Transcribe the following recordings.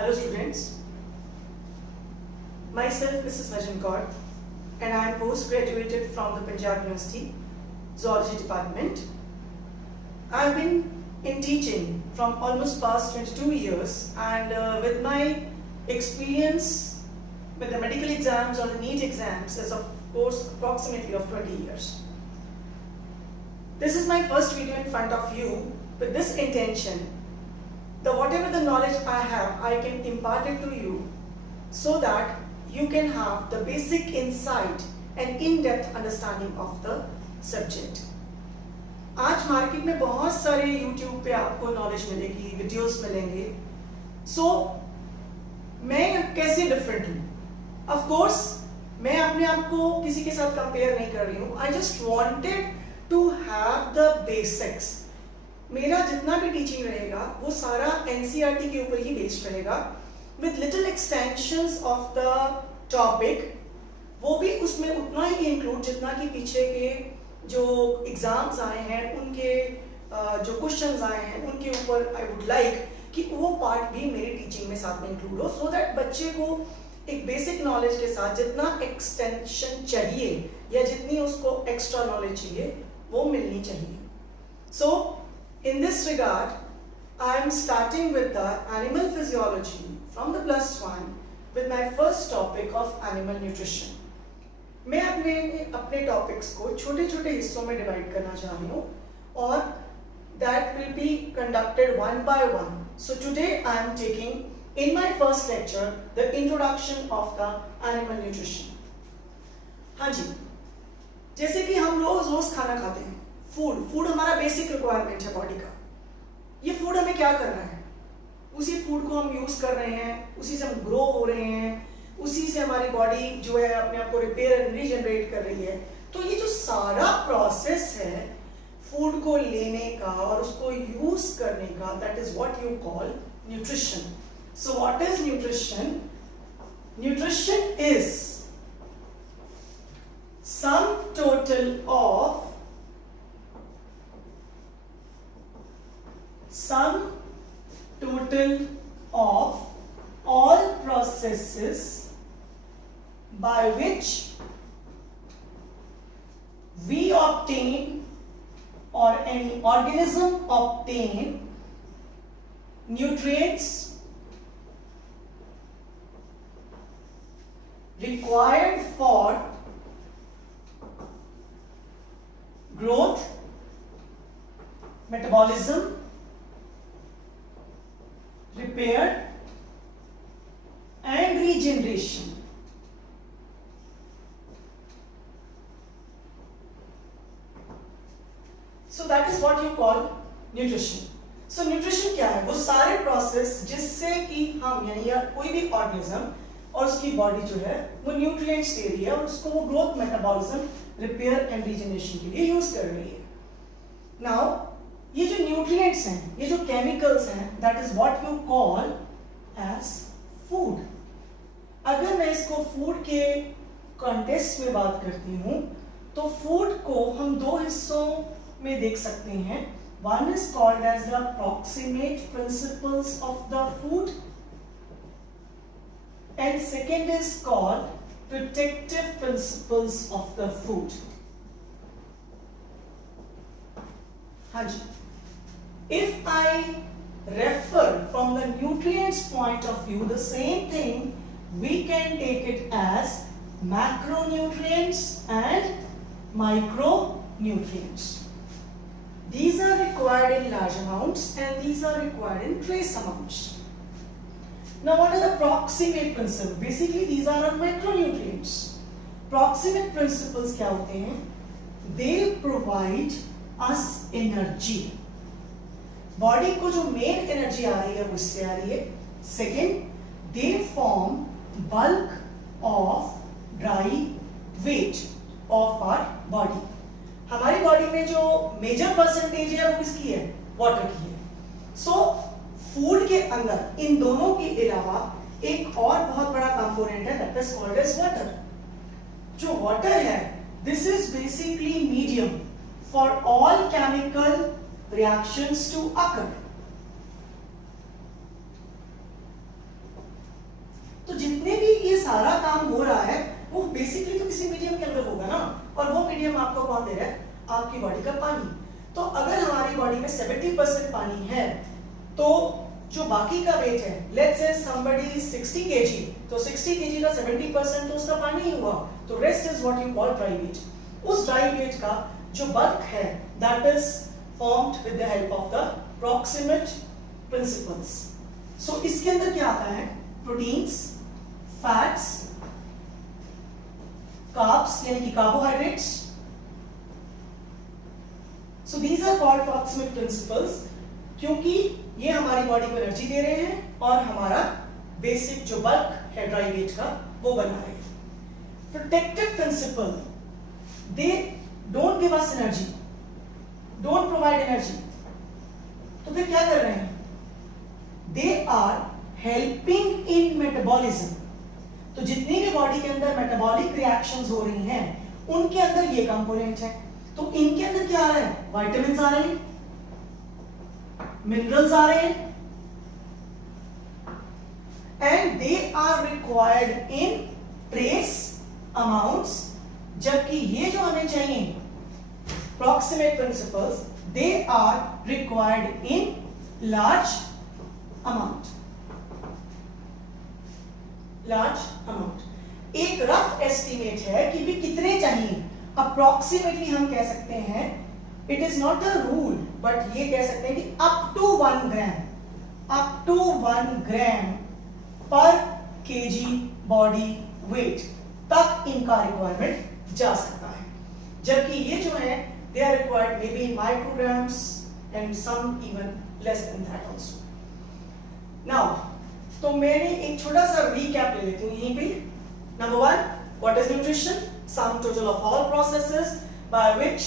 Hello students, myself Mrs. Majin Kaur and I am post-graduated from the Punjab University Zoology Department. I have been in teaching from almost past 22 years and with my experience with the medical exams or the NEET exams is of course approximately of 20 years. This is my first video in front of you with this intention that whatever the knowledge I have, I can impart it to you so that you can have the basic insight and in-depth understanding of the subject. आज market में बहुत सारे YouTube पे आपको knowledge मिलेगी, videos मिलेंगे. So मैं कैसे डिफरेंट हूँ? Of course मैं अपने आप को किसी के साथ कंपेयर नहीं कर रही हूँ. I just wanted to have the basics. मेरा जितना भी टीचिंग रहेगा वो सारा NCERT के ऊपर ही बेस्ड रहेगा with little extensions of the topic. वो भी उसमें उतना ही इंक्लूड जितना कि पीछे के जो एग्जाम्स आए हैं उनके जो क्वेश्चंस आए हैं उनके ऊपर आई वुड लाइक कि वो पार्ट भी मेरी टीचिंग में साथ में इंक्लूड हो सो दैट बच्चे को एक बेसिक नॉलेज के साथ जितना एक्सटेंशन चाहिए या जितनी उसको एक्स्ट्रा नॉलेज चाहिए वो मिलनी चाहिए. सो in this regard, I am starting with the animal physiology from the +1 with my first topic of animal nutrition. मैं अपने टॉपिक्स को छोटे छोटे हिस्सों में डिवाइड करना चाह रही हूँ और that will be conducted one by one. So today I am taking in my first lecture the introduction of the animal nutrition. हाँ जी, जैसे कि हम लोग रोज खाना खाते हैं, फूड हमारा बेसिक रिक्वायरमेंट है बॉडी का. ये फूड हमें क्या कर रहा है? उसी फूड को हम यूज कर रहे हैं, उसी से हम ग्रो हो रहे हैं, उसी से हमारी बॉडी जो है अपने आप को रिपेयर एंड रीजनरेट कर रही है. तो ये जो सारा प्रोसेस है फूड को लेने का और उसको यूज करने का, that is what you call nutrition. So what is nutrition? Nutrition is sum total of sum total of all processes by which we obtain or any organism obtain nutrients required for growth, metabolism, repair and regeneration. So that is what you call nutrition. So nutrition क्या है? वो सारे process जिससे कि हम यानी या कोई भी ऑर्गेनिज्म और उसकी बॉडी जो है वो न्यूट्रिएंट्स ले रही है और उसको वो growth, metabolism, repair and regeneration के लिए यूज कर रही है. नाउ ये जो न्यूट्रिएंट्स हैं, ये जो केमिकल्स हैं, that is what you call as food. अगर मैं इसको फूड के कॉन्टेक्स्ट में बात करती हूं तो फूड को हम दो हिस्सों में देख सकते हैं. One is called as the proximate principles of the food and second is called protective principles of the food. हाँ जी, if I refer from the nutrients point of view, the same thing we can take it as macronutrients and micronutrients. These are required in large amounts and these are required in trace amounts. Now what are the proximate principles? Basically these are our macronutrients. Proximate principles क्या होते हैं? They provide us energy. Body को जो main energy आ रही है वो इससे आ रही है. Second, they form bulk of dry weight of our body. हमारी बॉडी में जो मेजर परसेंटेज है वो किसकी है? वाटर की है. सो फूड के अंदर इन दोनों के अलावा एक और बहुत बड़ा कंपोनेंट है that is called as water. जो वाटर है this is basically medium for all chemical reactions to occur. Basically तो किसी मीडियम के अंदर होगा ना, और वो मीडियम आपको कौन दे रहा है? आपकी बॉडी का पानी। तो अगर हमारी बॉडी में 70% पानी है तो जो बाकी का वेट है, लेट्स से somebody 60 kg, तो 60 kg का 70% तो उसका पानी ही हुआ, तो rest is what you call dry weight. उस ड्राई वेट का जो बल्क है that is formed with the help of the proximate principles. So इसके अंदर क्या आता है? प्रोटीन्स, फैट्स, कार्ब्स यानी कि carbohydrates. So these are called proximate principles, क्योंकि ये हमारी बॉडी को एनर्जी दे रहे हैं और हमारा बेसिक जो बल्क है ड्राई वेट का वो बना रहे हैं। Protective principle, they don't give us energy, don't provide energy, तो फिर क्या कर रहे हैं? They are helping in metabolism. तो जितनी भी बॉडी के अंदर मेटाबॉलिक रिएक्शंस हो रही हैं उनके अंदर ये कंपोनेंट है। तो इनके अंदर क्या आ रहा है? विटामिन आ रहे हैं, मिनरल्स आ रहे हैं, and they are required in trace amounts, जबकि ये जो हमें चाहिए proximate principles, they are required in large amount. एक रफ एस्टिमेट है कि भी कितने चाहिए, अप्रोक्सीमेटली हम कह सकते हैं, it is not a rule but ये कह सकते हैं कि अप टू 1 ग्राम पर केजी बॉडी वेट तक इनका रिक्वायरमेंट जा सकता है, जबकि ये जो है they are required maybe micrograms and some even less than that also. Now तो मैंने एक छोटा सा रीकैप ले लेती हूं यहीं पे। Number 1, what is nutrition? Sum total of all processes by which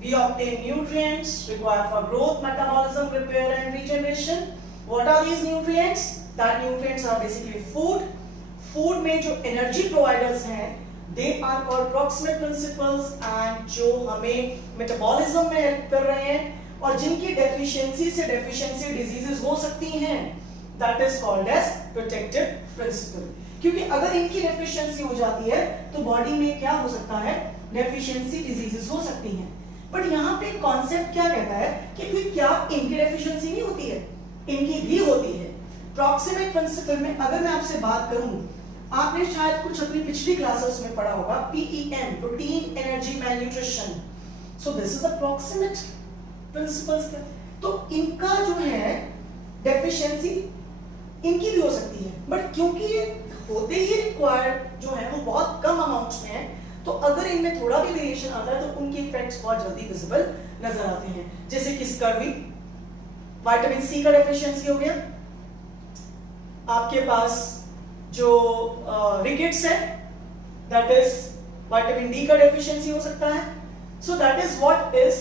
we obtain nutrients required for growth, metabolism, repair and regeneration. What are these nutrients? That nutrients are basically food. Food में जो energy providers हैं they are called proximate principles, and जो हमें metabolism में help कर रहे हैं और जिनकी deficiency से deficiency diseases हो सकती हैं, that is called as protective principle. क्योंकि अगर इनकी deficiency हो जाती है तो body में क्या हो सकता है? Deficiency diseases हो सकती हैं। बट यहाँ पे कॉन्सेप्ट क्या कहता है कि क्या इनकी डेफिशिएंसी नहीं होती है? इनकी भी होती है। प्रॉक्सिमेट प्रिंसिपल में अगर मैं आपसे बात करूं, आपने शायद कुछ अपनी पिछली क्लासेस में पढ़ा होगा PEM, protein energy malnutrition. So this is the proximate principles. तो इनका जो है डेफिशिएंसी इनकी भी हो सकती है, बट क्योंकि ये होते ही रिक्वायर्ड जो है वो बहुत कम अमाउंट में है, तो अगर इनमें थोड़ा भी वेरिएशन आता है तो उनके इफेक्ट्स बहुत जल्दी विजिबल नजर आते हैं। जैसे कि स्कर्वी, विटामिन सी का डेफिशिएंसी हो गया, आपके पास जो रिकेट्स है दैट इज विटामिन डी का डेफिशिएंसी हो सकता है। So that is what is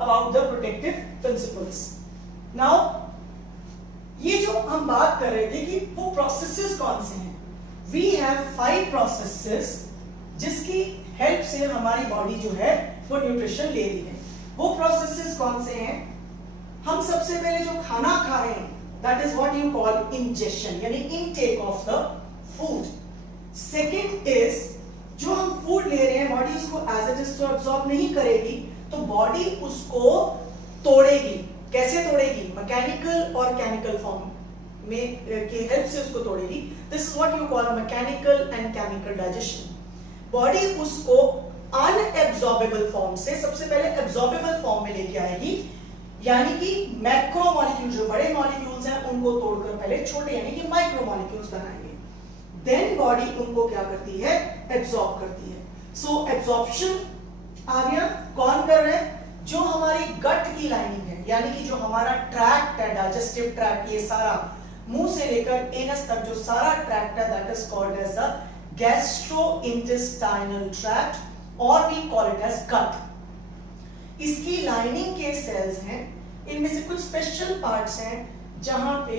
about the protective principles. Now ये जो हम बात कर रहे थे कि वो प्रोसेसेस कौन से हैं, वी हैव 5 प्रोसेसेस जिसकी हेल्प से हमारी बॉडी जो है वो न्यूट्रिशन ले रही है। वो प्रोसेसेस कौन से हैं? हम सबसे पहले जो खाना खा रहे हैं that is what you call ingestion, यानी intake of the food. Second is जो हम फूड ले रहे हैं बॉडी उसको एज इट इज तो एब्सॉर्ब नहीं करेगी, तो बॉडी उसको तोड़ेगी। कैसे तोड़ेगी? मैकेनिकल और केमिकल फॉर्म में के हेल्प से उसको तोड़ेगी। This is what you call mechanical and chemical digestion. Body उसको अनएब्सॉर्बेबल फॉर्म से सबसे पहले एब्सॉर्बेबल फॉर्म में लेके आएगी, यानी कि मैक्रो मॉलिक्यूल जो बड़े मॉलिक्यूल्स हैं उनको तोड़कर पहले छोटे यानी कि माइक्रो मॉलिक्यूल्स बनाएंगे। देन बॉडी उनको क्या करती है? एब्सॉर्ब करती है। सो एब्सॉर्प्शन आ गया, कौन कर रहा है? जो हमारी गट की लाइनिंग है, यानी कि जो हमारा ट्रैक्ट है, डाइजेस्टिव ट्रैक्ट, ये सारा मुंह से लेकर एनस तक जो सारा ट्रैक्ट है that is called as the gastrointestinal tract और we call it as gut। इसकी लाइनिंग के सेल्स हैं, इनमें से कुछ स्पेशल पार्ट्स हैं जहां पे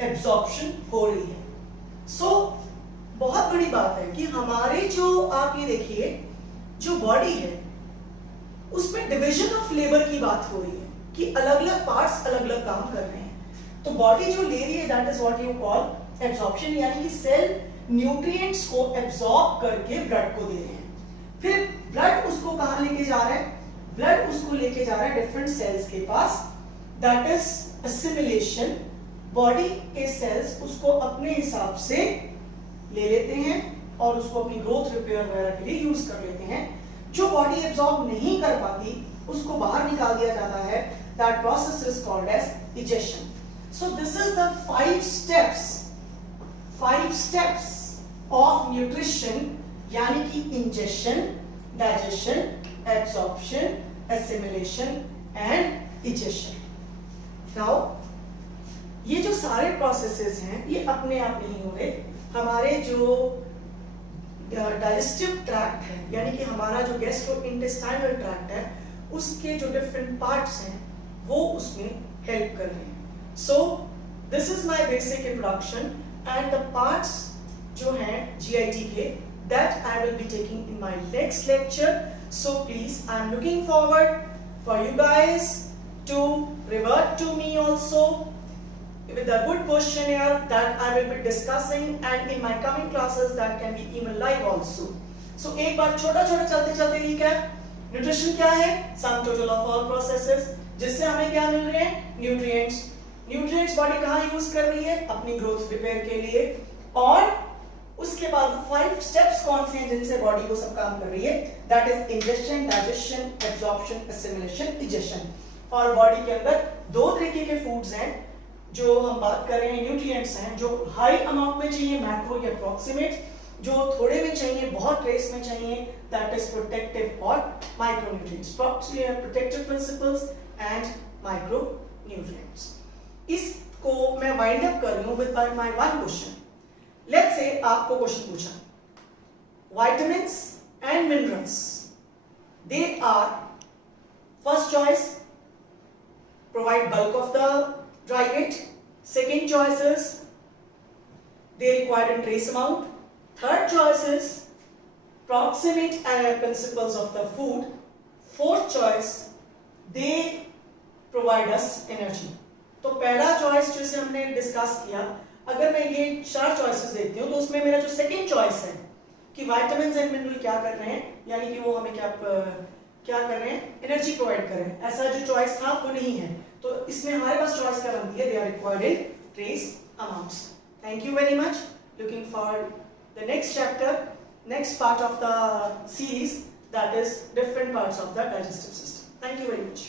एब्जॉर्प्शन हो रही है। सो बहुत बड़ी बात है कि हमारे जो आप ये देखिए जो बॉडी है उसमें डिवीजन ऑफ लेबर की बात हो रही है कि अलग अलग पार्ट्स अलग अलग काम कर रहे हैं। तो बॉडी जो ले रही है that is what you call absorption, यानी कि सेल न्यूट्रिएंट्स को एब्जॉर्ब करके ब्लड को दे रहे हैं। फिर ब्लड उसको कहां लेके जा रहा है? ब्लड उसको लेके जा रहा है डिफरेंट सेल्स के पास, दैट इज असिमिलेशन। बॉडी के सेल्स उसको अपने हिसाब से ले लेते हैं और उसको अपनी ग्रोथ रिपेयर वगैरह के लिए यूज कर लेते हैं। जो बॉडी एब्जॉर्ब नहीं कर पाती उसको बाहर निकाल दिया जाता है, that process is called as digestion. So this is the five steps of nutrition, यानी कि ingestion, digestion, absorption, assimilation and digestion. Now ये जो सारे प्रोसेसेस हैं ये अपने आप नहीं हो रहे, हमारे जो डाइजेस्टिव ट्रैक्ट है यानी कि हमारा जो गैस्ट्रोइंटेस्टाइनल ट्रैक्ट है उसके जो डिफरेंट पार्ट्स हैं वो उसमें हेल्प कर रहे हैं। So this is my basic introduction and the parts जो हैं जीआईटी के that I will be taking in my next lecture. So please I am looking forward for you guys to revert to me also with a good questionnaire that I will be discussing, and in my coming classes that can be even live also. So एक बार छोटा चलते चलते recap, nutrition क्या है? Sum total of all processes जिससे हमें क्या मिल रहे हैं? न्यूट्रिएंट्स। न्यूट्रिएंट्स बॉडी कहाँ यूज कर रही है? अपनी ग्रोथ रिपेयर के लिए। और उसके बाद 5 स्टेप्स कौन से हैं जिनसे बॉडी को सब काम कर रही है? That is ingestion, digestion, absorption, assimilation, digestion. और बॉडी के अंदर 2 तरीके के फूड्स हैं जो हम बात कर रहे हैं, न्यूट्रिएंट्स हैं जो हाई अमाउंट में चाहिए मैक्रो या प्रॉक्सिमेट, जो थोड़े में चाहिए बहुत ट्रेस में चाहिए दैट इज प्रोटेक्टिव और micronutrients, protective principles and micronutrients. इसको मैं वाइंड अप कर रही हूं with my one question. Let's say आपको क्वेश्चन पूछा vitamins and minerals they are first choice provide bulk of the diet, second choice is they require in trace amount, third choice is proximate principles of the food, fourth choice they provide us energy. तो पहला choice जिसे हमने discuss किया, अगर मैं ये 4 choices देती हूँ तो उसमें मेरा जो सेकंड चॉइस है कि विटामिन्स एंड मिनरल क्या कर रहे हैं, यानी कि वो हमें क्या कर रहे हैं? एनर्जी प्रोवाइड कर रहे हैं। ऐसा जो चॉइस था वो नहीं है, तो इसमें हमारे पास चॉइस क्या बनती है? They are required in trace amounts. Thank you very much. Looking for the next chapter, next part of the series that is different parts of the digestive system. Thank you very much.